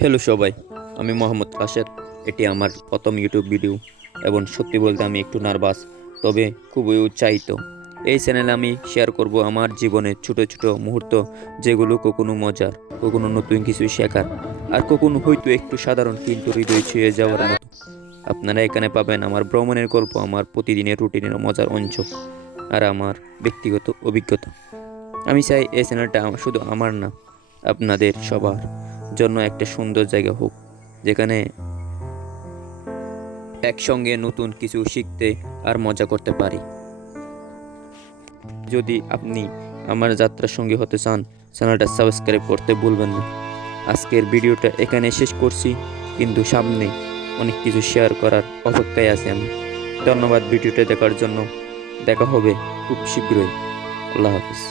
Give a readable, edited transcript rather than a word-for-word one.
Hello সবাই, আমি মোহাম্মদ আশাদ। এটি আমার প্রথম ইউটিউব ভিডিও এবং সত্যি বলতে আমি একটু নার্ভাস, তবে খুবই উৎসাহিত। এই চ্যানেলে আমি শেয়ার করব আমার জীবনের ছোট ছোট মুহূর্ত, যেগুলো কখনো মজার, কখনো নতুন কিছু শেখার, আর কখনো হয়তো একটু সাধারণ কিন্তু হৃদয় ছুঁয়ে যাওয়ার মতো। আপনারা এখানে পাবেন আমার ভ্রমণের গল্প, আমার প্রতিদিনের রুটিনের মজার অংশ, আর আমার ব্যক্তিগত অভিজ্ঞতা। আমি চাই এই চ্যানেলটা শুধু আমার না, আপনাদের সবার জন্য একটা সুন্দর জায়গা হোক, যেখানে একসঙ্গে নতুন কিছু শিখতে আর মজা করতে পারি। যদি আপনি আমার যাত্রার সঙ্গী হতে চান, চ্যানেলটা সাবস্ক্রাইব করতে ভুলবেন না। আজকের ভিডিওটা এখানে শেষ করছি, কিন্তু সামনে অনেক কিছু শেয়ার করার অপেক্ষায় আছি আমি। ধন্যবাদ ভিডিওটা দেখার জন্য। দেখা হবে খুব শীঘ্রই। আল্লাহ হাফিজ।